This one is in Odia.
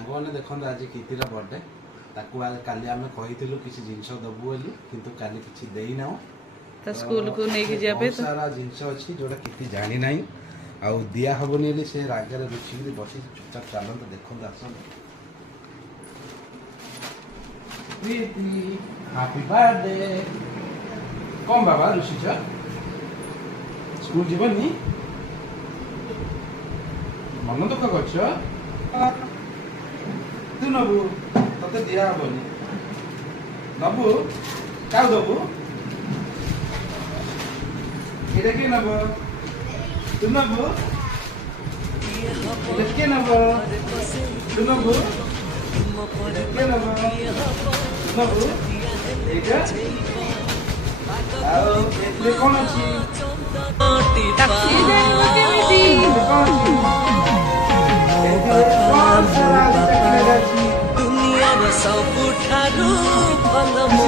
ସାଙ୍ଗମାନେ ଦେଖନ୍ତୁ ଆଜି କୀର୍ତ୍ତିର ବର୍ଥଡେ ତାକୁ କାଲି ଆମେ କହିଥିଲୁ କିଛି ଜିନିଷ ଦେବୁ ବୋଲି କିନ୍ତୁ କାଲି କିଛି ଦେଇନାହୁଁ ତା ସ୍କୁଲକୁ ନେଇକି ଯିବା ପାଇଁ ସାରା ଜିନିଷ ଅଛି ଯୋଉଟା କୀର୍ତ୍ତି ଜାଣିନାହିଁ ଆଉ ଦିଆ ହବନି ବୋଲି ସେ ରାଗରେ ରୁଚିକିରି ବସି ଚୁପଚାପ ଚାଲନ୍ତୁ ଦେଖନ୍ତୁ ଆସନ୍ତୁ ହାପି ବାର୍ଥଡେ କଣ ବାବା ରୁଷିଛ ସ୍କୁଲ ଯିବନି ମନ ଦୁଃଖ କରୁଛ ତୁ ନବୁ ତତେ ଦିଆ ହବନି ନବୁ କାଉ ଦବୁ এটা কে নেব তু নেব এটা কে নেব তু নেব এটা কে নেব তু নেব এইটা ଆଉ ଏଥିରେ କ'ଣ ଅଛି ଦୁନିଆର ସବୁଠାରୁ ଭଲ ମୋ